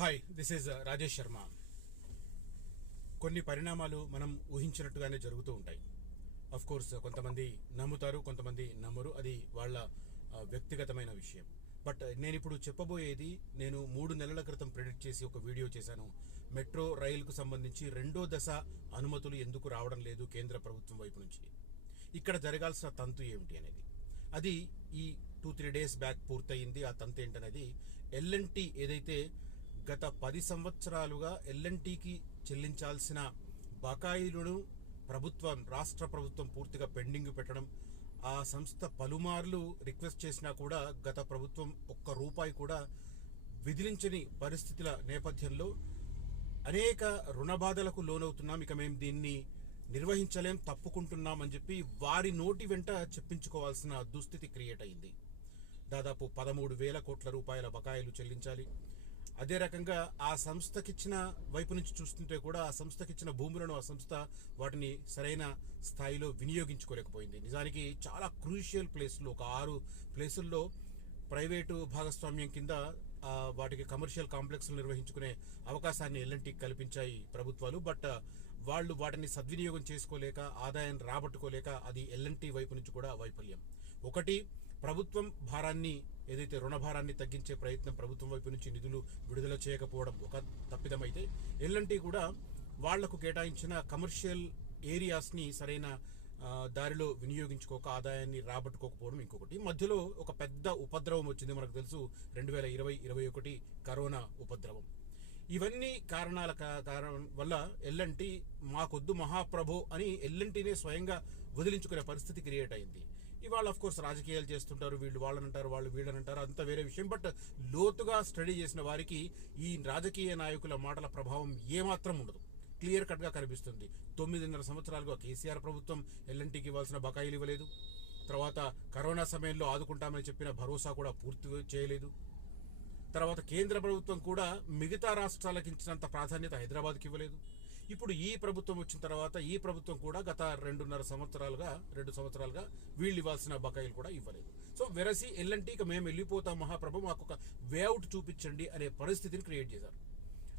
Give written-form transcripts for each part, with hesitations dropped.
Hi, this is Rajesh Sharma. కొన్ని పరిణామాలు మనం ఊహించినట్టుగానే జరుగుతూ ఉంటాయి. అఫ్ కోర్స్ కొంతమంది నమ్ముతారు, కొంతమంది నమ్మరు. అది వాళ్ళ వ్యక్తిగతమైన విషయం. బట్ నేను ఇప్పుడు చెప్పబోయేది నేను 3 నెలల క్రితం ప్రెడిక్ట్ చేసి ఒక వీడియో చేశాను. మెట్రో రైలుకు సంబంధించి 2వ దశ అనుమతులు ఎందుకు రావడం లేదు కేంద్ర ప్రభుత్వం వైపు నుంచి, ఇక్కడ జరగాల్సిన తంతు ఏమిటి అనేది. అది ఈ 2-3 డేస్ బ్యాక్ పూర్తయింది. ఆ తంతు ఏంటనేది ఎల్ఎన్టీ ఏదైతే గత 10 సంవత్సరాలుగా ఎల్ఎన్టీకి చెల్లించాల్సిన బకాయిలను రాష్ట్ర ప్రభుత్వం పూర్తిగా పెండింగ్ పెట్టడం, ఆ సంస్థ పలుమార్లు రిక్వెస్ట్ చేసినా కూడా గత ప్రభుత్వం ఒక్క రూపాయి కూడా విధించని పరిస్థితుల నేపథ్యంలో అనేక రుణ బాధలకు లోనవుతున్నాం. ఇక మేము దీన్ని నిర్వహించలేం, తప్పుకుంటున్నాం అని చెప్పి వారి నోటి వెంట చెప్పించుకోవాల్సిన దుస్థితి క్రియేట్ అయింది. దాదాపు 13,000 కోట్ల రూపాయల బకాయిలు చెల్లించాలి. అదే రకంగా ఆ సంస్థకిచ్చిన వైపు నుంచి చూస్తుంటే కూడా ఆ సంస్థకిచ్చిన భూములను ఆ సంస్థ వాటిని సరైన స్థాయిలో వినియోగించుకోలేకపోయింది. నిజానికి చాలా క్రూషియల్ ప్లేస్లు, ఒక 6 ప్లేసుల్లో ప్రైవేటు భాగస్వామ్యం కింద వాటికి కమర్షియల్ కాంప్లెక్స్లు నిర్వహించుకునే అవకాశాన్ని ఎల్ఎన్టీకి కల్పించాయి ప్రభుత్వాలు. బట్ వాళ్ళు వాటిని సద్వినియోగం చేసుకోలేక, ఆదాయం రాబట్టుకోలేక అది ఎల్ఎన్టీ వైపు నుంచి కూడా వైఫల్యం. ఒకటి, ప్రభుత్వం భారాన్ని ఏదైతే రుణ భారాన్ని తగ్గించే ప్రయత్నం ప్రభుత్వం వైపు నుంచి నిధులు విడుదల చేయకపోవడం ఒక తప్పిదమైతే, ఎల్ఎన్టీ కూడా వాళ్లకు కేటాయించిన కమర్షియల్ ఏరియాస్ని సరైన దారిలో వినియోగించుకోక ఆదాయాన్ని రాబట్టుకోకపోవడం ఇంకొకటి. మధ్యలో ఒక పెద్ద ఉపద్రవం వచ్చింది, మనకు తెలుసు, 2020-21 కరోనా ఉపద్రవం. ఇవన్నీ కారణాల కారణం వల్ల ఎల్ఎన్టీ మాకొద్దు మహాప్రభో అని ఎల్ఎన్టీనే స్వయంగా వదిలించుకునే పరిస్థితి క్రియేట్ అయింది. ఇవాళ ఆఫ్ కోర్స్ రాజకీయాలు చేస్తుంటారు, వీళ్ళు వాళ్ళనంటారు, వాళ్ళు వీళ్ళనంటారు, అంత వేరే విషయం. బట్ లోతుగా స్టడీ చేసిన వారికి ఈ రాజకీయ నాయకుల మాటల ప్రభావం ఏమాత్రం ఉండదు, క్లియర్ కట్గా కనిపిస్తుంది. 9.5 సంవత్సరాలుగా కేసీఆర్ ప్రభుత్వం ఎల్ఎన్టీకి ఇవ్వాల్సిన బకాయిలు ఇవ్వలేదు. తర్వాత కరోనా సమయంలో ఆదుకుంటామని చెప్పిన భరోసా కూడా పూర్తి చేయలేదు. తర్వాత కేంద్ర ప్రభుత్వం కూడా మిగతా రాష్ట్రాలకు ఇచ్చినంత ప్రాధాన్యత హైదరాబాద్కి ఇవ్వలేదు. ఇప్పుడు ఈ ప్రభుత్వం వచ్చిన తర్వాత ఈ ప్రభుత్వం కూడా గత 2 సంవత్సరాలుగా వీళ్ళు ఇవ్వాల్సిన బకాయిలు కూడా ఇవ్వలేదు. సో వెరసి ఎల్ఎన్టీకి మేము వెళ్ళిపోతాం మహాప్రభు, మాకు ఒక వేఅవుట్ చూపించండి అనే పరిస్థితిని క్రియేట్ చేశారు.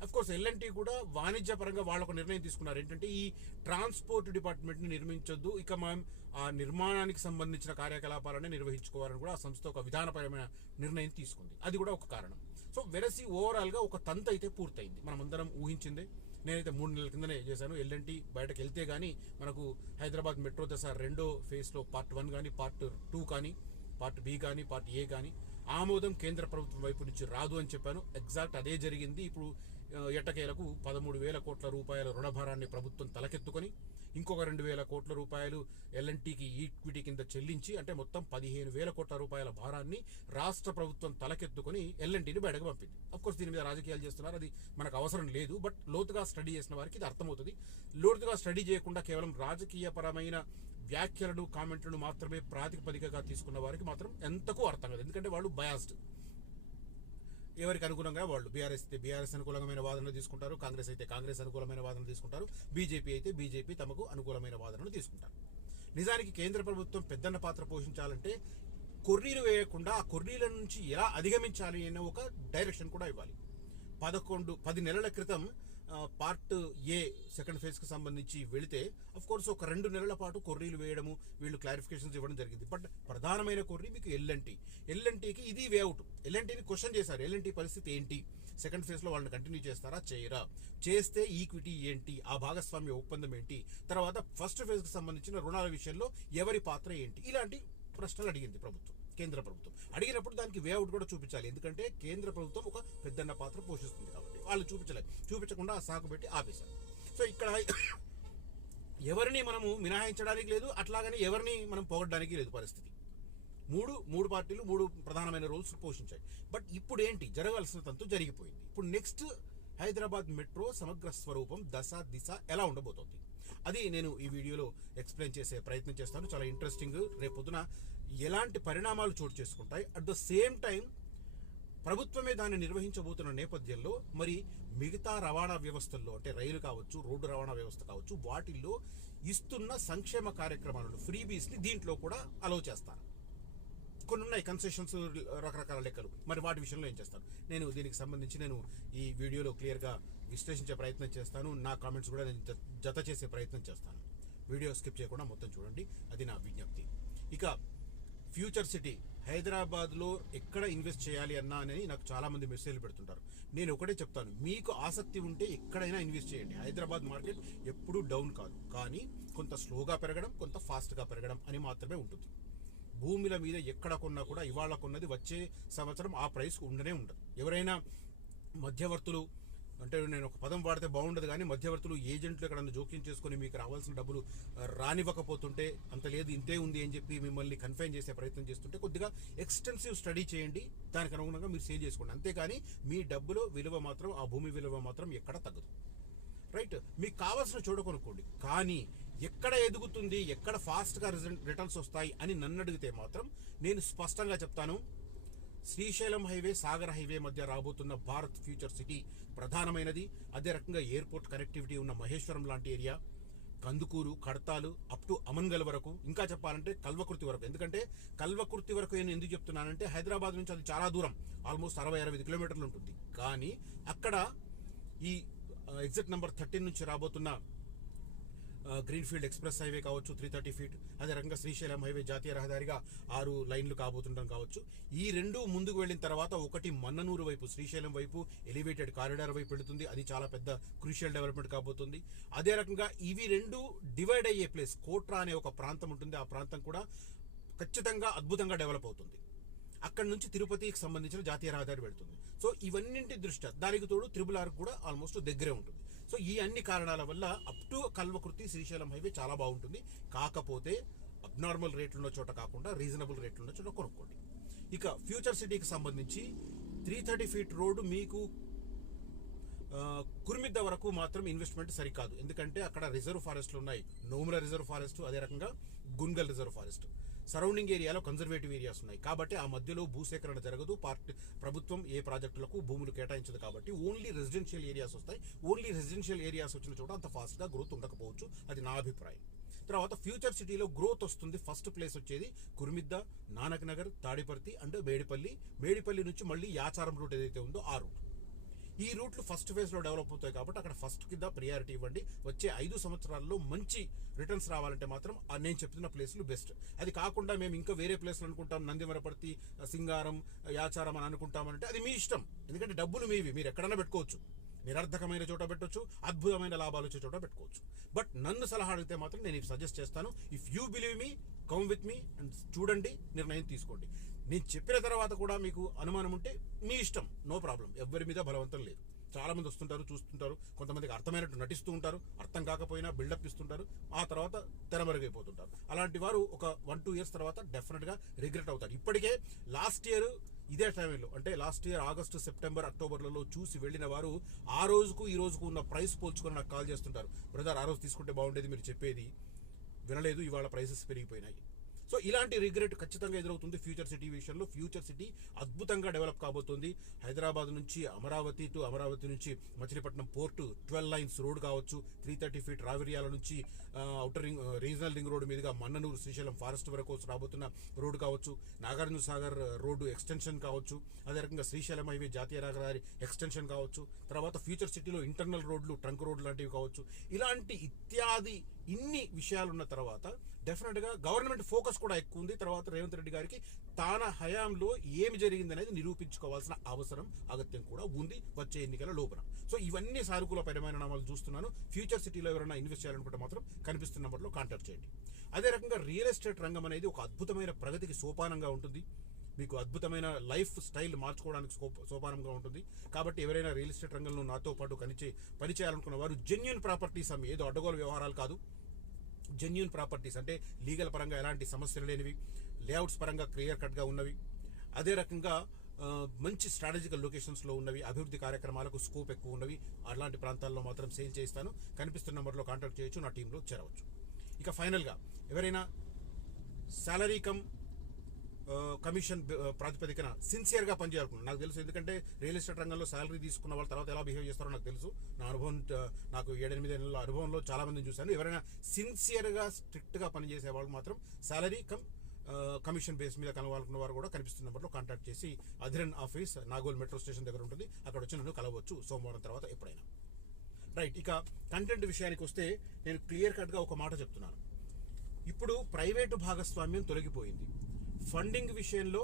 అఫ్ కోర్స్ ఎల్ఎన్టీ కూడా వాణిజ్య పరంగా వాళ్ళకు నిర్ణయం తీసుకున్నారు. ఏంటంటే ఈ ట్రాన్స్పోర్ట్ డిపార్ట్మెంట్ని నిర్మించొద్దు, ఇక మనం ఆ నిర్మాణానికి సంబంధించిన కార్యకలాపాలనే నిర్వహించుకోవాలని కూడా ఆ సంస్థ ఒక విధానపరమైన నిర్ణయం తీసుకుంది. అది కూడా ఒక కారణం. సో వెరసి ఓవరాల్గా ఒక తంతు అయితే పూర్తయింది. మనం అందరం ఊహించిందే. నేనైతే 3 నెలల కిందనే చేశాను. ఎల్ఎన్టీ బయటకు వెళ్తే కానీ మనకు హైదరాబాద్ మెట్రో దశ 2వ ఫేజ్లో పార్ట్ 1 కానీ, పార్ట్ 2 కానీ, పార్ట్ బి కానీ, పార్ట్ ఏ కానీ ఆమోదం కేంద్ర ప్రభుత్వం వైపు నుంచి రాదు అని చెప్పాను. ఎగ్జాక్ట్ అదే జరిగింది. ఇప్పుడు ఎట్టకేలకు 13,000 కోట్ల రూపాయల రుణభారాన్ని ప్రభుత్వం తలకెత్తుకొని ఇంకొక 2,000 కోట్ల రూపాయలు ఎల్ఎన్టీకి ఈక్విటీ కింద చెల్లించి, అంటే మొత్తం 15,000 కోట్ల రూపాయల భారాన్ని రాష్ట్ర ప్రభుత్వం తలకెత్తుకొని ఎల్ఎన్టీని బయటకు పంపింది. అఫ్కోర్స్ దీని మీద రాజకీయాలు చేస్తున్నారు, అది మనకు అవసరం లేదు. బట్ లోతుగా స్టడీ చేసిన వారికి ఇది అర్థమవుతుంది. లోతుగా స్టడీ చేయకుండా కేవలం రాజకీయపరమైన వ్యాఖ్యలను, కామెంట్లను మాత్రమే ప్రాతిపదికగా తీసుకున్న వారికి మాత్రం ఎంతకూ అర్థం కాదు. ఎందుకంటే వాళ్ళు బయాస్డ్, ఎవరికి అనుగుణంగా వాళ్ళు. బీఆర్ఎస్ అయితే బీఆర్ఎస్ అనుకూలమైన వాదనలు తీసుకుంటారు, కాంగ్రెస్ అయితే కాంగ్రెస్ అనుకూలమైన వాదనలు తీసుకుంటారు, బీజేపీ అయితే బీజేపీ తమకు అనుకూలమైన వాదనలు తీసుకుంటారు. నిజానికి కేంద్ర ప్రభుత్వం పెద్దన్న పాత్ర పోషించాలంటే కొర్రీలు వేయకుండా ఆ కొర్రీల నుంచి ఎలా అధిగమించాలి అనే ఒక డైరెక్షన్ కూడా ఇవ్వాలి. 10 నెలల క్రితం పార్ట్ ఏ సెకండ్ ఫేజ్కి సంబంధించి వెళితే అఫ్ కోర్స్ ఒక 2 నెలల పాటు కొర్రీలు వేయడము, వీళ్ళు క్లారిఫికేషన్స్ ఇవ్వడం జరిగింది. బట్ ప్రధానమైన కొర్రీ మీకు ఎల్ఎన్టీకి ఇది వేఅవుట్. ఎల్ఎన్టీని క్వశ్చన్ చేశారు, ఎల్ఎన్టీ పరిస్థితి ఏంటి, సెకండ్ ఫేజ్లో వాళ్ళని కంటిన్యూ చేస్తారా, చేయరా, చేస్తే ఈక్విటీ ఏంటి, ఆ భాగస్వామ్య ఒప్పందం ఏంటి, తర్వాత ఫస్ట్ ఫేజ్కి సంబంధించిన రుణాల విషయంలో ఎవరి పాత్ర ఏంటి, ఇలాంటి ప్రశ్నలు అడిగింది కేంద్ర ప్రభుత్వం. అడిగినప్పుడు దానికి వేఅవుట్ కూడా చూపించాలి. ఎందుకంటే కేంద్ర ప్రభుత్వం ఒక పెద్దన్న పాత్ర పోషిస్తుంది కాబట్టి వాళ్ళు చూపించకుండా ఆ సాకు పెట్టి ఆపేశారు. సో ఇక్కడ ఎవరిని మనము మినహాయించడానికి లేదు, అట్లాగని ఎవరిని మనం పొగడడానికి లేదు. పరిస్థితి మూడు పార్టీలు 3 ప్రధానమైన రోల్స్ పోషించాయి. బట్ ఇప్పుడు ఏంటి, జరగాల్సిన తంతు జరిగిపోయింది. ఇప్పుడు నెక్స్ట్ హైదరాబాద్ మెట్రో సమగ్ర స్వరూపం, దశ దిశ ఎలా ఉండబోతోంది అది నేను ఈ వీడియోలో ఎక్స్ప్లెయిన్ చేసే ప్రయత్నం చేస్తాను. చాలా ఇంట్రెస్టింగ్. రేపొద్దున ఎలాంటి పరిణామాలు చోటు చేసుకుంటాయి, అట్ ద సేమ్ టైం ప్రభుత్వమే దాన్ని నిర్వహించబోతున్న నేపథ్యంలో మరి మిగతా రవాణా వ్యవస్థల్లో, అంటే రైలు కావచ్చు, రోడ్డు రవాణా వ్యవస్థ కావచ్చు, వాటిల్లో ఇస్తున్న సంక్షేమ కార్యక్రమాలను, ఫ్రీబీస్ని దీంట్లో కూడా అలౌ చేస్తారు. కొన్ని ఉన్నాయి కన్సెషన్స్, రకరకాల లెక్కలు. మరి వాటి విషయంలో ఏం చేస్తాను నేను, దీనికి సంబంధించి నేను ఈ వీడియోలో క్లియర్గా విశ్లేషించే ప్రయత్నం చేస్తాను. నా కామెంట్స్ కూడా నేను జత చేసే ప్రయత్నం చేస్తాను. వీడియో స్కిప్ చేయకుండా మొత్తం చూడండి, అది నా విజ్ఞప్తి. ఇక ఫ్యూచర్ సిటీ హైదరాబాద్లో ఎక్కడ ఇన్వెస్ట్ చేయాలి అన్నా అని నాకు చాలామంది మెసేజ్లు పెడుతుంటారు. నేను ఒకటే చెప్తాను, మీకు ఆసక్తి ఉంటే ఎక్కడైనా ఇన్వెస్ట్ చేయండి. హైదరాబాద్ మార్కెట్ ఎప్పుడూ డౌన్ కాదు, కానీ కొంత స్లోగా పెరగడం, కొంత ఫాస్ట్గా పెరగడం అని మాత్రమే ఉంటుంది. భూముల మీద ఎక్కడ కొన్నా కూడా ఇవాళ కొన్నది వచ్చే సంవత్సరం ఆ ప్రైస్ ఉండనే ఉండదు. ఎవరైనా మధ్యవర్తులు, అంటే నేను ఒక పదం వాడితే బాగుండదు కానీ మధ్యవర్తులు, ఏజెంట్లు ఎక్కడన్నా జోక్యం చేసుకొని మీకు రావాల్సిన డబ్బులు రానివ్వకపోతుంటే, అంత లేదు ఇంతే ఉంది అని చెప్పి మిమ్మల్ని కన్ఫైన్ చేసే ప్రయత్నం చేస్తుంటే కొద్దిగా ఎక్స్టెన్సివ్ స్టడీ చేయండి, దానికి అనుగుణంగా మీరు సేల్ చేసుకోండి. అంతేకాని మీ డబ్బులో విలువ మాత్రం, ఆ భూమి విలువ మాత్రం ఎక్కడ తగ్గదు. రైట్, మీకు కావాల్సిన చోట కొనుక్కోండి, కానీ ఎక్కడ ఎదుగుతుంది, ఎక్కడ ఫాస్ట్గా రిటర్న్స్ వస్తాయి అని నన్ను అడిగితే మాత్రం నేను స్పష్టంగా చెప్తాను, శ్రీశైలం హైవే, సాగర్ హైవే మధ్య రాబోతున్న భారత్ ఫ్యూచర్ సిటీ ప్రధానమైనది. అదే రకంగా ఎయిర్పోర్ట్ కనెక్టివిటీ ఉన్న మహేశ్వరం లాంటి area, Kandukur, Kadthal up to Amangal వరకు, ఇంకా చెప్పాలంటే కల్వకుర్తి వరకు. ఎందుకంటే కల్వకుర్తి వరకు నేను ఎందుకు చెప్తున్నానంటే, హైదరాబాద్ నుంచి అది చాలా దూరం, ఆల్మోస్ట్ 60-65 కిలోమీటర్లు ఉంటుంది. కానీ అక్కడ ఈ ఎగ్జిట్ నెంబర్ 13 నుంచి రాబోతున్న గ్రీన్ఫీల్డ్ ఎక్స్ప్రెస్ హైవే కావచ్చు 330 ఫీట్, అదే రకంగా శ్రీశైలం హైవే జాతీయ రహదారిగా 6 లైన్లు కాబోతుండడం కావచ్చు. ఈ రెండు ముందుకు వెళ్ళిన తర్వాత ఒకటి మన్ననూరు వైపు, శ్రీశైలం వైపు ఎలివేటెడ్ కారిడార్ వైపు వెళుతుంది. అది చాలా పెద్ద క్రూషియల్ డెవలప్మెంట్ కాబోతుంది. అదే రకంగా ఇవి రెండు డివైడ్ అయ్యే ప్లేస్ కోట్రా అనే ఒక ప్రాంతం ఉంటుంది. ఆ ప్రాంతం కూడా ఖచ్చితంగా అద్భుతంగా డెవలప్ అవుతుంది. అక్కడ నుంచి తిరుపతికి సంబంధించిన జాతీయ రహదారి వెళ్తుంది. సో ఇవన్నింటి దృష్ట్యా దానికి తోడు త్రిబుల్ ఆర్ కూడా ఆల్మోస్ట్ దగ్గరే ఉంటుంది. సో ఈ అన్ని కారణాల వల్ల up to Kalwakurthy Srisailam highway చాలా బాగుంటుంది. కాకపోతే అబ్నార్మల్ రేట్లు ఉన్న చోట కాకుండా రీజనబుల్ రేట్లు ఉన్న చోట కొనుక్కోండి. ఇక ఫ్యూచర్ సిటీకి సంబంధించి 330 ఫీట్ రోడ్డు మీకు కుర్మిద్ద వరకు మాత్రం ఇన్వెస్ట్మెంట్ సరికాదు. ఎందుకంటే అక్కడ రిజర్వ్ ఫారెస్ట్లు ఉన్నాయి, నోముల రిజర్వ్ ఫారెస్ట్, అదే రకంగా గున్గల్ రిజర్వ్ ఫారెస్ట్. సరౌండింగ్ ఏరియాలో కన్జర్వేటివ్ ఏరియాస్ ఉన్నాయి కాబట్టి ఆ మధ్యలో భూసేకరణ జరగదు. ప్రభుత్వం ఏ ప్రాజెక్టులకు భూములు కేటాయించదు కాబట్టి ఓన్లీ రెసిడెన్షియల్ ఏరియాస్ వస్తాయి. ఓన్లీ రెసిడెన్షియల్ ఏరియాస్ వచ్చిన చోట అంత ఫాస్ట్గా గ్రోత్ ఉండకపోవచ్చు, అది నా అభిప్రాయం. తర్వాత ఫ్యూచర్ సిటీలో గ్రోత్ వస్తుంది. ఫస్ట్ ప్లేస్ వచ్చేది కుర్మిద్ద, నానక్ నగర్, తాడిపర్తి అండ్ మేడిపల్లి నుంచి మళ్ళీ యాచారం రూట్ ఏదైతే ఉందో ఆ రూట్. ఈ రూట్లు ఫస్ట్ ఫేజ్లో డెవలప్ అవుతాయి కాబట్టి అక్కడ ఫస్ట్ కింద ప్రియారిటీ ఇవ్వండి. వచ్చే 5 సంవత్సరాల్లో మంచి రిటర్న్స్ రావాలంటే మాత్రం నేను చెప్తున్న ప్లేస్లు బెస్ట్. అది కాకుండా మేము ఇంకా వేరే ప్లేస్లు అనుకుంటాం, నందివరపర్తి, సింగారం, యాచారం అని అనుకుంటామంటే అది మీ ఇష్టం. ఎందుకంటే డబ్బులు మీవి, మీరు ఎక్కడైనా పెట్టుకోవచ్చు. నిరర్ధకమైన చోట పెట్టవచ్చు, అద్భుతమైన లాభాలు వచ్చే చోట పెట్టుకోవచ్చు. బట్ నన్ను సలహా అడిగితే మాత్రం నేను సజెస్ట్ చేస్తాను, if you believe me, come with me and చూడండి, నిర్ణయం తీసుకోండి. నేను చెప్పిన తర్వాత కూడా మీకు అనుమానం ఉంటే మీ ఇష్టం, నో ప్రాబ్లం, ఎవరి మీద బలవంతం లేదు. చాలామంది వస్తుంటారు, చూస్తుంటారు, కొంతమందికి అర్థమైనట్టు నటిస్తూ ఉంటారు, అర్థం కాకపోయినా బిల్డప్ ఇస్తుంటారు, ఆ తర్వాత తెరమరుగైపోతుంటారు. అలాంటి వారు ఒక 1-2 ఇయర్స్ తర్వాత డెఫినెట్గా రిగ్రెట్ అవుతారు. ఇప్పటికే లాస్ట్ ఇయర్ ఇదే టైంలో, అంటే లాస్ట్ ఇయర్ ఆగస్టు, సెప్టెంబర్, అక్టోబర్లలో చూసి వెళ్ళిన వారు ఆ రోజుకు ఈ రోజుకు ఉన్న ప్రైస్ పోల్చుకొని నాకు కాల్ చేస్తుంటారు, బ్రదర్ ఆ రోజు తీసుకుంటే బాగుండేది, మీరు చెప్పేది వినలేదు, ఇవాళ ప్రైసెస్ పెరిగిపోయినాయి. సో ఇలాంటి రిగ్రెట్ ఖచ్చితంగా ఎదురవుతుంది ఫ్యూచర్ సిటీ విషయంలో. ఫ్యూచర్ సిటీ అద్భుతంగా డెవలప్ కాబోతుంది. హైదరాబాద్ నుంచి అమరావతి టు అమరావతి నుంచి మచిలీపట్నం పోర్టు 12 లైన్స్ రోడ్ కావచ్చు, 330 ఫీట్ రావిరియాల నుంచి outer ring, regional ring road మీదుగా మన్ననూరు, శ్రీశైలం ఫారెస్ట్ వరకు రాబోతున్న రోడ్డు కావచ్చు, నాగార్జున సాగర్ రోడ్డు ఎక్స్టెన్షన్ కావచ్చు, అదే రకంగా శ్రీశైలం హైవే జాతీయ రహదారి ఎక్స్టెన్షన్ కావచ్చు, తర్వాత ఫ్యూచర్ సిటీలో ఇంటర్నల్ రోడ్లు, ట్రంక్ రోడ్లు లాంటివి కావచ్చు. ఇలాంటి ఇత్యాది ఇన్ని విషయాలున్న తర్వాత డెఫినెట్గా గవర్నమెంట్ ఫోకస్ కూడా ఎక్కువ ఉంది. తర్వాత రేవంత్ రెడ్డి గారికి తాన హయాంలో ఏమి జరిగింది అనేది నిరూపించుకోవాల్సిన అవసరం, అగత్యం కూడా ఉంది వచ్చే ఎన్నికల లోపల. సో ఇవన్నీ సానుకూల పరిణామాలు చూస్తున్నాను. ఫ్యూచర్ సిటీలో ఎవరైనా ఇన్వెస్ట్ చేయాలనుకుంటే మాత్రం కనిపిస్తున్న నెంబర్లో కాంటాక్ట్ చేయండి. అదే రకంగా రియల్ ఎస్టేట్ రంగం అనేది ఒక అద్భుతమైన ప్రగతికి సోపానంగా ఉంటుంది. మీకు అద్భుతమైన లైఫ్ స్టైల్ మార్చుకోవడానికి సోపానంగా ఉంటుంది. కాబట్టి ఎవరైనా రియల్ ఎస్టేట్ రంగంలో నాతో పాటు పని చేయాలనుకున్న వారు జెన్యూన్ ప్రాపర్టీస్ అమ్మి, ఏదో అడ్డగోలు వ్యవహారాలు కాదు, జెన్యూన్ ప్రాపర్టీస్ అంటే లీగల్ పరంగా ఎలాంటి సమస్యలు లేనివి, లేఅవుట్స్ పరంగా క్లియర్ కట్గా ఉన్నవి, అదే రకంగా మంచి స్ట్రాటజికల్ లొకేషన్స్లో ఉన్నవి, అభివృద్ధి కార్యక్రమాలకు స్కోప్ ఎక్కువ ఉన్నవి, అలాంటి ప్రాంతాల్లో మాత్రం సేల్ చేస్తాను. కనిపిస్తున్న నెంబర్లో కాంటాక్ట్ చేయొచ్చు, నా టీంలో చేరవచ్చు. ఇక ఫైనల్గా ఎవరైనా సాలరీ కమ్ కమిషన్ ప్రాతిపదికన సిన్సియర్గా పనిచేయాలనుకున్నాను. నాకు తెలుసు, ఎందుకంటే రియల్ ఎస్టేట్ రంగంలో శాలరీ తీసుకున్న వాళ్ళ తర్వాత ఎలా బిహేవ్ చేస్తారో నాకు తెలుసు. నా అనుభవం, నాకు 7-8 ఏళ్ళ అనుభవంలో చాలా మందిని చూశాను. ఎవరైనా సిన్సియర్గా స్ట్రిక్ట్గా పనిచేసే వాళ్ళు మాత్రం శాలరీ కమ్ కమిషన్ బేస్ మీద కలవాలనుకున్న వారు కూడా కనిపిస్తున్న నెంబర్లో కాంటాక్ట్ చేసి అధిరన్ ఆఫీస్ నాగోల్ మెట్రో స్టేషన్ దగ్గర ఉంటుంది, అక్కడ వచ్చి నన్ను కలవచ్చు సోమవారం తర్వాత ఎప్పుడైనా. రైట్, ఇక కంటెంట్ విషయానికి వస్తే నేను క్లియర్ కట్గా ఒక మాట చెప్తున్నాను. ఇప్పుడు ప్రైవేటు భాగస్వామ్యం తొలగిపోయింది, ఫండింగ్ విషయంలో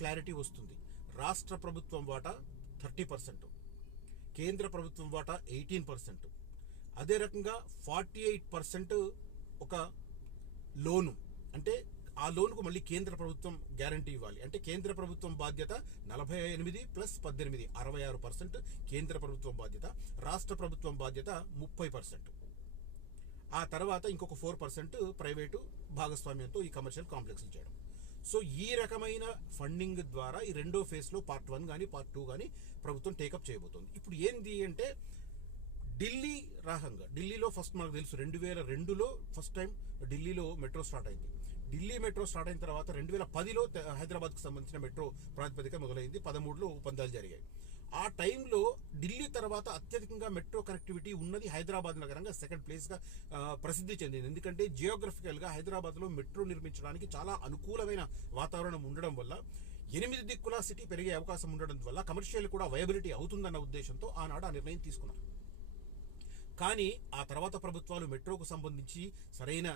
క్లారిటీ వస్తుంది. రాష్ట్ర ప్రభుత్వం వాటా 30%, కేంద్ర ప్రభుత్వం వాటా 18%, అదే రకంగా 48% ఒక లోను, అంటే ఆ లోనుకు మళ్ళీ కేంద్ర ప్రభుత్వం గ్యారంటీ ఇవ్వాలి. అంటే కేంద్ర ప్రభుత్వం బాధ్యత 48 + 18 66% కేంద్ర ప్రభుత్వం బాధ్యత, రాష్ట్ర ప్రభుత్వం బాధ్యత 30%. ఆ తర్వాత ఇంకొక 4% ప్రైవేటు భాగస్వామ్యంతో ఈ కమర్షియల్ కాంప్లెక్స్లు చేయడం. సో ఈ రకమైన ఫండింగ్ ద్వారా ఈ రెండో ఫేజ్లో పార్ట్ 1 కానీ పార్ట్ 2 కానీ ప్రభుత్వం టేకప్ చేయబోతోంది. ఇప్పుడు ఏంది అంటే ఢిల్లీ రాహంగా, ఢిల్లీలో ఫస్ట్ మనకు తెలుసు 2002లో ఫస్ట్ టైం ఢిల్లీలో మెట్రో స్టార్ట్ అయింది. ఢిల్లీ మెట్రో స్టార్ట్ అయిన తర్వాత 2010లో హైదరాబాద్కు సంబంధించిన మెట్రో ప్రాతిపదిక మొదలైంది. 13లో ఒప్పందాలు జరిగాయి. ఆ టైంలో ఢిల్లీ తర్వాత అత్యధికంగా మెట్రో కనెక్టివిటీ ఉన్నది హైదరాబాద్ నగరంగా సెకండ్ ప్లేస్గా ప్రసిద్ధి చెందింది. ఎందుకంటే జియోగ్రఫికల్గా హైదరాబాద్లో మెట్రో నిర్మించడానికి చాలా అనుకూలమైన వాతావరణం ఉండడం వల్ల 8 దిక్కుల సిటీ పెరిగే అవకాశం ఉండడం వల్ల కమర్షియల్ కూడా వయబిలిటీ అవుతుందన్న ఉద్దేశంతో ఆనాడు ఆ నిర్ణయం తీసుకున్నారు. కానీ ఆ తర్వాత ప్రభుత్వాలు మెట్రోకు సంబంధించి సరైన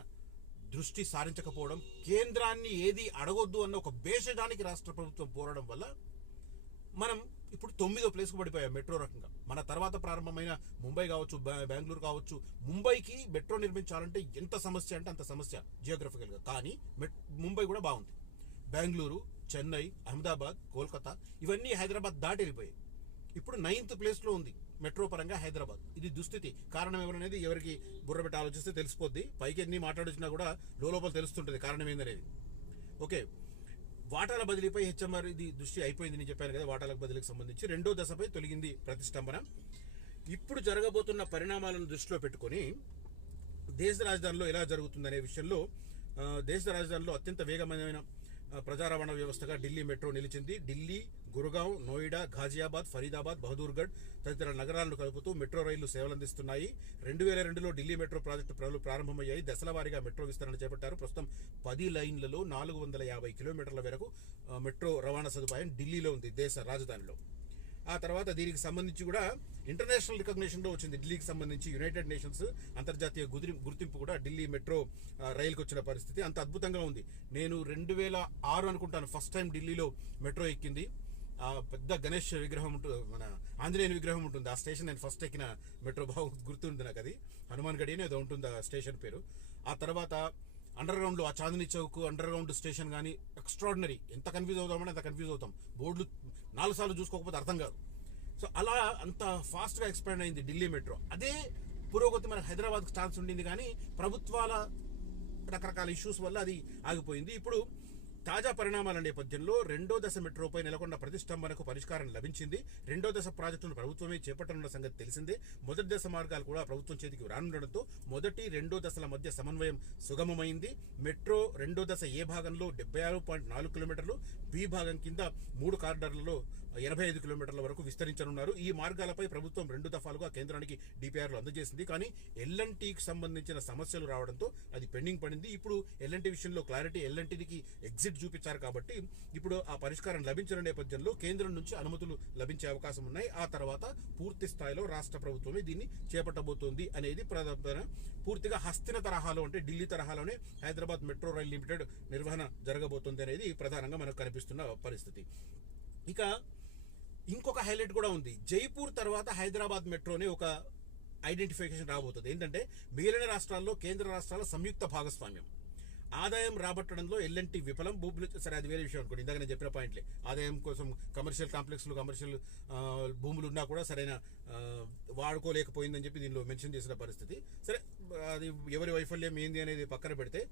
దృష్టి సారించకపోవడం, కేంద్రాన్ని ఏది అడగొద్దు అన్న ఒక భేషజానికి రాష్ట్ర ప్రభుత్వం పోరడం వల్ల మనం ఇప్పుడు 9వ ప్లేస్కు పడిపోయాం మెట్రో రకంగా. మన తర్వాత ప్రారంభమైన ముంబై కావచ్చు, బెంగళూరు కావచ్చు, ముంబైకి మెట్రో నిర్మించాలంటే ఎంత సమస్య అంటే అంత సమస్య జియోగ్రఫికల్గా. కానీ ముంబై కూడా బాగుంది. బెంగళూరు, చెన్నై, అహ్మదాబాద్, కోల్కతా ఇవన్నీ హైదరాబాద్ దాటి వెళ్ళిపోయాయి. ఇప్పుడు 9th ప్లేస్లో ఉంది మెట్రో పరంగా హైదరాబాద్. ఇది దుస్థితి. కారణం ఎవరనేది ఎవరికి బుర్ర పెట్టి ఆలోచిస్తే తెలిసిపోద్ది. పైకి ఎన్ని మాట్లాడొచ్చినా కూడా లోపల తెలుస్తుంటుంది కారణం ఏందనేది. ఓకే, వాటాల బదిలీపై హెచ్ఎంఆర్ ఇది దృష్టి అయిపోయింది. నేను చెప్పాను కదా, వాటాల బదిలీకి సంబంధించి రెండో దశపై తొలగింది ప్రతిష్టంభన. ఇప్పుడు జరగబోతున్న పరిణామాలను దృష్టిలో పెట్టుకొని దేశ రాజధానిలో ఎలా జరుగుతుందనే విషయంలో, దేశ రాజధానిలో అత్యంత వేగమైన ప్రజా రవాణా వ్యవస్థగా ఢిల్లీ మెట్రో నిలిచింది. ఢిల్లీ, గురుగావ్, నోయిడా, ఘాజియాబాద్, ఫరీదాబాద్, బహదూర్గఢ్ తదితర నగరాలను కలుపుతూ మెట్రో రైళ్లు సేవలందిస్తున్నాయి. 2002లో ఢిల్లీ మెట్రో ప్రాజెక్టు పనులు ప్రారంభమయ్యాయి. దశల వారీగా మెట్రో విస్తరణ చేపట్టారు. ప్రస్తుతం 10 లైన్లలో 450 కిలోమీటర్ల వరకు మెట్రో రవాణా సదుపాయం ఢిల్లీలో ఉంది, దేశ రాజధానిలో. ఆ తర్వాత దీనికి సంబంధించి కూడా ఇంటర్నేషనల్ రికగ్నిషన్లో వచ్చింది. ఢిల్లీకి సంబంధించి యునైటెడ్ నేషన్స్ అంతర్జాతీయ గుర్తింపు కూడా ఢిల్లీ మెట్రో రైలుకి వచ్చిన పరిస్థితి అంత అద్భుతంగా ఉంది. నేను 2006 అనుకుంటాను ఫస్ట్ టైం ఢిల్లీలో మెట్రో ఎక్కింది. పెద్ద గణేష్ విగ్రహం ఉంటుంది, మన ఆంజనేయుని విగ్రహం ఉంటుంది. ఆ స్టేషన్ నేను ఫస్ట్ ఎక్కిన మెట్రో బాగా గుర్తుంది నాకు. అది హనుమాన్ గడి ఏదో ఉంటుంది ఆ స్టేషన్ పేరు. ఆ తర్వాత అండర్ గ్రౌండ్లో ఆ Chandni Chowk under ground station కానీ ఎక్స్ట్రాడినరీ. ఎంత కన్ఫ్యూజ్ అవుతామని అంత కన్ఫ్యూజ్ అవుతాం. బోర్డులు 4 సార్లు చూసుకోకపోతే అర్థం కాదు. సో అలా అంత ఫాస్ట్గా ఎక్స్పాండ్ అయింది ఢిల్లీ మెట్రో. అదే పురోగతి మన హైదరాబాద్కి ఛాన్స్ ఉండింది, కానీ ప్రభుత్వాల రకరకాల ఇష్యూస్ వల్ల అది ఆగిపోయింది. ఇప్పుడు తాజా పరిణామాల నేపథ్యంలో రెండో దశ మెట్రోపై నెలకొన్న ప్రతిష్టంభనకు పరిష్కారం లభించింది. రెండో దశ ప్రాజెక్టును ప్రభుత్వమే చేపట్టనున్న సంగతి తెలిసిందే. మొదటి దశ మార్గాలు కూడా ప్రభుత్వం చేతికి రానుండడంతో మొదటి రెండో దశల మధ్య సమన్వయం సుగమమైంది. మెట్రో రెండో దశ ఏ భాగంలో 76.4 కిలోమీటర్లు, బి భాగం కింద 3 కారిడార్లలో 85 కిలోమీటర్ల వరకు విస్తరించనున్నారు. ఈ మార్గాలపై ప్రభుత్వం 2 దఫాలుగా కేంద్రానికి డిపిఆర్లు అందజేసింది. కానీ ఎల్ఎన్టీకి సంబంధించిన సమస్యలు రావడంతో అది పెండింగ్ పడింది. ఇప్పుడు ఎల్ఎన్టీ విషయంలో క్లారిటీ, ఎల్ఎన్టీకి ఎగ్జిట్ చూపించారు కాబట్టి ఇప్పుడు ఆ పరిష్కారం లభించిన నేపథ్యంలో కేంద్రం నుంచి అనుమతులు లభించే అవకాశం ఉన్నాయి. ఆ తర్వాత పూర్తి స్థాయిలో రాష్ట్ర ప్రభుత్వమే దీన్ని చేపట్టబోతోంది అనేది పూర్తిగా హస్తిన తరహాలో, అంటే ఢిల్లీ తరహాలోనే హైదరాబాద్ మెట్రో రైల్ లిమిటెడ్ నిర్వహణ జరగబోతోంది అనేది ప్రధానంగా మనకు కనిపిస్తున్న పరిస్థితి. ఇక ఇంకొక హైలైట్ కూడా ఉంది. జైపూర్ తర్వాత హైదరాబాద్ మెట్రోనే ఒక ఐడెంటిఫికేషన్ రాబోతుంది. ఏంటంటే మిగిలిన రాష్ట్రాల్లో కేంద్ర రాష్ట్రాల సంయుక్త భాగస్వామ్యం. ఆదాయం రాబట్టడంలో ఎల్ఎన్టీ విఫలం. భూములు సరే అది వేరే విషయం అనుకోండి, ఇందాక నేను చెప్పిన పాయింట్లే. ఆదాయం కోసం కమర్షియల్ కాంప్లెక్స్లు, కమర్షియల్ భూములు ఉన్నా కూడా సరైన వాడుకోలేకపోయిందని చెప్పి దీనిలో మెన్షన్ చేసిన పరిస్థితి. సరే, అది ఎవరి వైఫల్యం ఏంది అనేది పక్కన పెడితే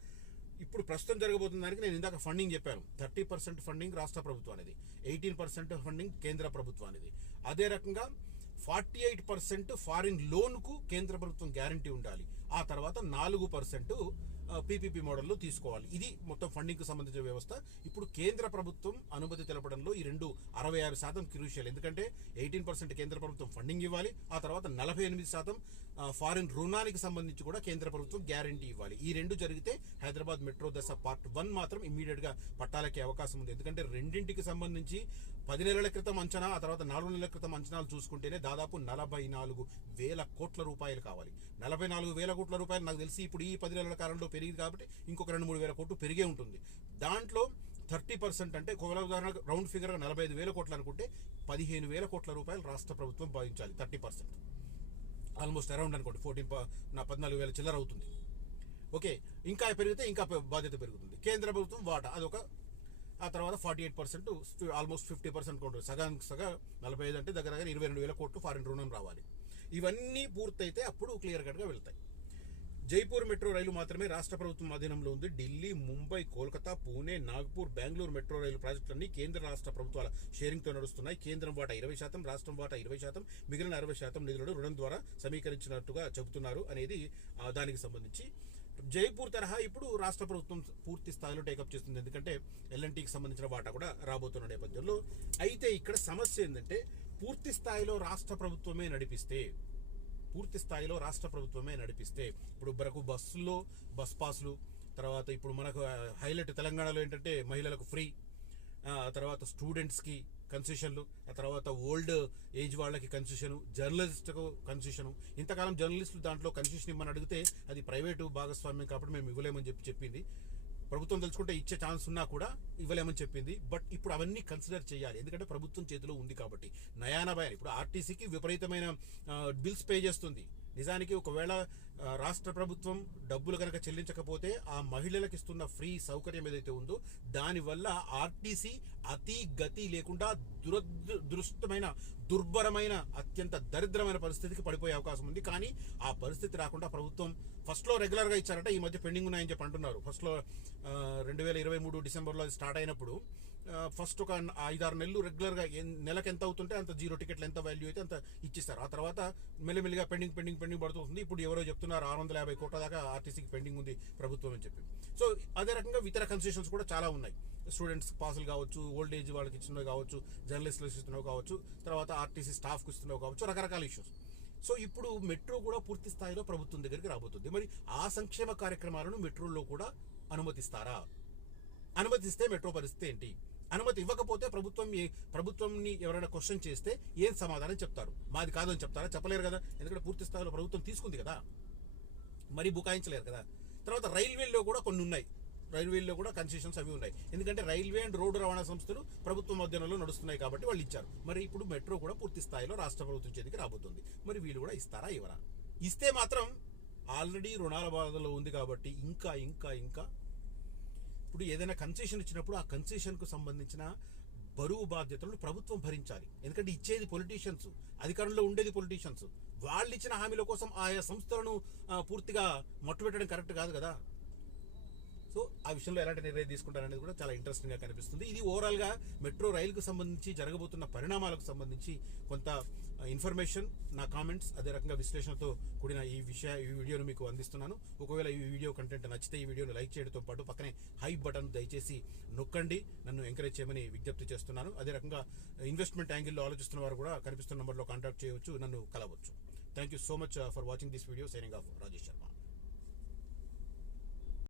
ఇప్పుడు ప్రస్తుతం జరగబోతున్న దానికి నేను ఇందాక ఫండింగ్ చెప్పాను. 30% ఫండింగ్ రాష్ట్ర ప్రభుత్వానికి, 18% ఫండింగ్ కేంద్ర ప్రభుత్వానికి. అదే రకంగా 48% ఫారిన్ లోన్కు కేంద్ర ప్రభుత్వం గ్యారంటీ ఉండాలి. ఆ తర్వాత 4% పీపీపీ మోడల్లో తీసుకోవాలి. ఇది మొత్తం ఫండింగ్కి సంబంధించిన వ్యవస్థ. ఇప్పుడు కేంద్ర ప్రభుత్వం అనుమతి తెలపడంలో ఈ రెండు 66% క్రూషియల్. ఎందుకంటే 18% కేంద్ర ప్రభుత్వం ఫండింగ్ ఇవ్వాలి, ఆ తర్వాత 48% ఫారిన్ రుణానికి సంబంధించి కూడా కేంద్ర ప్రభుత్వం గ్యారంటీ ఇవ్వాలి. ఈ రెండు జరిగితే హైదరాబాద్ మెట్రో దశ పార్ట్ 1 మాత్రం ఇమ్మీడియట్గా పట్టాలకే అవకాశం ఉంది. ఎందుకంటే రెండింటికి సంబంధించి 10 నెలల క్రితం అంచనా, ఆ తర్వాత 4 నెలల క్రితం అంచనాలు చూసుకుంటేనే దాదాపు 44,000 కోట్ల రూపాయలు కావాలి. 44,000 కోట్ల రూపాయలు నాకు తెలిసి ఇప్పుడు ఈ 10 నెలల కాలంలో పెరిగింది కాబట్టి ఇంకొక 2-3 వేల కోట్లు పెరిగే ఉంటుంది. దాంట్లో 30% అంటే ఉదాహరణకు రౌండ్ ఫిగర్గా 45,000 కోట్లు అనుకుంటే 15,000 కోట్ల రూపాయలు రాష్ట్ర ప్రభుత్వం భావించాలి. 30% ఆల్మోస్ట్ అరౌండ్ అనుకోండి 14,000 చిల్లర అవుతుంది. ఓకే, ఇంకా పెరిగితే ఇంకా బాధ్యత పెరుగుతుంది. కేంద్ర ప్రభుత్వం వాటా అదొక, ఆ తర్వాత 48%, ఆల్మోస్ట్ 50% ఉంటుంది. సగం 45 అంటే దగ్గర 22,000 కోట్లు ఫారిన్ రుణం రావాలి. ఇవన్నీ పూర్తయితే అప్పుడు క్లియర్ కట్గా వెళ్తాయి. జైపూర్ మెట్రో రైలు మాత్రమే రాష్ట్ర ప్రభుత్వం అధీనంలో ఉంది. ఢిల్లీ, ముంబై, కోల్కతా, పూణే, నాగ్పూర్, బెంగళూరు మెట్రో రైలు ప్రాజెక్టులన్నీ కేంద్ర రాష్ట్ర ప్రభుత్వాల షేరింగ్తో నడుస్తున్నాయి. కేంద్రం వాటా 20%, రాష్ట్రం వాటా 20%, మిగిలిన 60% నిధులను రుణం ద్వారా సమీకరించినట్టుగా చెబుతున్నారు అనేది దానికి సంబంధించి. జైపూర్ తరహా ఇప్పుడు రాష్ట్ర ప్రభుత్వం పూర్తి స్థాయిలో టేకప్ చేస్తుంది. ఎందుకంటే ఎల్ఎన్టీకి సంబంధించిన వాటా కూడా రాబోతున్న నేపథ్యంలో. అయితే ఇక్కడ సమస్య ఏంటంటే పూర్తి స్థాయిలో రాష్ట్ర ప్రభుత్వమే నడిపిస్తే ఇప్పుడు మనకు బస్సుల్లో బస్ పాస్లు, తర్వాత ఇప్పుడు మనకు హైలైట్ తెలంగాణలో ఏంటంటే మహిళలకు ఫ్రీ, తర్వాత స్టూడెంట్స్కి కన్సెషన్లు, ఆ తర్వాత ఓల్డ్ ఏజ్ వాళ్ళకి కన్సెషను, జర్నలిస్టుకు కన్సెషను. ఇంతకాలం జర్నలిస్టులు దాంట్లో కన్సెషన్ ఇమ్మని అడిగితే అది ప్రైవేటు భాగస్వామ్యం కాబట్టి మేము ఇవ్వలేమని చెప్పింది. ప్రభుత్వం తెలుసుకుంటే ఇచ్చే ఛాన్స్ ఉన్నా కూడా ఇవ్వలేమని చెప్పింది. బట్ ఇప్పుడు అవన్నీ కన్సిడర్ చేయాలి, ఎందుకంటే ప్రభుత్వం చేతిలో ఉంది కాబట్టి. నయానా భయాన్ని ఇప్పుడు ఆర్టీసీకి విపరీతమైన బిల్స్ పే చేస్తుంది. నిజానికి ఒకవేళ రాష్ట్ర ప్రభుత్వం డబ్బులు కనుక చెల్లించకపోతే ఆ మహిళలకు ఇస్తున్న ఫ్రీ సౌకర్యం ఏదైతే ఉందో దానివల్ల ఆర్టీసీ అతి గతి లేకుండా దురదృష్టమైన, దుర్భరమైన, అత్యంత దరిద్రమైన పరిస్థితికి పడిపోయే అవకాశం ఉంది. కానీ ఆ పరిస్థితి రాకుండా ప్రభుత్వం ఫస్ట్లో రెగ్యులర్గా ఇచ్చారట, ఈ మధ్య పెండింగ్ ఉన్నాయని చెప్పి అంటున్నారు. ఫస్ట్లో 2023 డిసెంబర్లో అది స్టార్ట్ అయినప్పుడు ఫస్ట్ ఒక 5-6 నెలలు రెగ్యులర్గా నెలకు ఎంత అవుతుంటే అంత జీరో టికెట్లు ఎంత వాల్యూ అయితే అంత ఇచ్చిస్తారు. ఆ తర్వాత మెల్లిమెల్లిగా పెండింగ్ పడుతుంది. ఇప్పుడు ఎవరో చెప్తున్నారు 650 కోట్ల దాకా ఆర్టీసీకి పెండింగ్ ఉంది ప్రభుత్వం అని చెప్పి. సో అదే రకంగా ఇతర కన్సెషన్స్ కూడా చాలా ఉన్నాయి. స్టూడెంట్స్ పాసులు కావచ్చు, ఓల్డ్ ఏజ్ వాళ్ళకి ఇచ్చినవి కావచ్చు, జర్నలిస్టులకు ఇస్తున్నవి కావచ్చు, తర్వాత ఆర్టీసీ స్టాఫ్కి ఇస్తున్నవి కావచ్చు, రకరకాల ఇష్యూస్. సో ఇప్పుడు మెట్రో కూడా పూర్తి స్థాయిలో ప్రభుత్వం దగ్గరికి రాబోతుంది. మరి ఆ సంక్షేమ కార్యక్రమాలను మెట్రోలో కూడా అనుమతిస్తారా? అనుమతిస్తే మెట్రో పరిస్థితి ఏంటి? అనుమతి ఇవ్వకపోతే ప్రభుత్వంని ఎవరైనా క్వశ్చన్ చేస్తే ఏం సమాధానం చెప్తారు? మాది కాదని చెప్తారా? చెప్పలేరు కదా, ఎందుకంటే పూర్తి స్థాయిలో ప్రభుత్వం తీసుకుంది కదా, మరి బుకాయించలేరు కదా. తర్వాత రైల్వేల్లో కూడా కొన్ని ఉన్నాయి, రైల్వేల్లో కూడా కన్సెషన్స్ అవి ఉన్నాయి. ఎందుకంటే రైల్వే అండ్ రోడ్డు రవాణా సంస్థలు ప్రభుత్వం మధ్యలో నడుస్తున్నాయి కాబట్టి వాళ్ళు ఇచ్చారు. మరి ఇప్పుడు మెట్రో కూడా పూర్తి స్థాయిలో రాష్ట్ర ప్రభుత్వం చేతికి రాబోతుంది. మరి వీళ్ళు కూడా ఇస్తారా ఇవ్వరా? ఇస్తే మాత్రం ఆల్రెడీ రుణాల బాధలో ఉంది కాబట్టి ఇంకా ఇప్పుడు ఏదైనా కన్సెషన్ ఇచ్చినప్పుడు ఆ కన్సెషన్కు సంబంధించిన బరువు బాధ్యతలను ప్రభుత్వం భరించాలి. ఎందుకంటే ఇచ్చేది పొలిటీషియన్స్, అధికారంలో ఉండేది పొలిటీషియన్స్. వాళ్ళు ఇచ్చిన హామీల కోసం ఆయా సంస్థలను పూర్తిగా మట్టుపెట్టడం కరెక్ట్ కాదు కదా. సో ఆ విషయంలో ఎలాంటి నిర్ణయం తీసుకుంటారనేది కూడా చాలా ఇంట్రెస్టింగ్గా కనిపిస్తుంది. ఇది ఓవరాల్గా మెట్రో రైలుకు సంబంధించి జరగబోతున్న పరిణామాలకు సంబంధించి కొంత ఇన్ఫర్మేషన్, నా కామెంట్స్, అదే రకంగా విశ్లేషణతో కూడిన ఈ వీడియోను మీకు అందిస్తున్నాను. ఒకవేళ ఈ వీడియో కంటెంట్ నచ్చితే ఈ వీడియోను లైక్ చేయడంతో పాటు పక్కనే హైప్ బటన్ దయచేసి నొక్కండి, నన్ను ఎంకరేజ్ చేయమని విజ్ఞప్తి చేస్తున్నాను. అదే రకంగా ఇన్వెస్ట్మెంట్ యాంగిల్లో ఆలోచిస్తున్న వారు కూడా కనిపిస్తున్న నెంబర్లో కాంటాక్ట్ చేయవచ్చు, నన్ను కలవచ్చు. Thank you so much for watching this video. Signing off, Rajesh Sharma.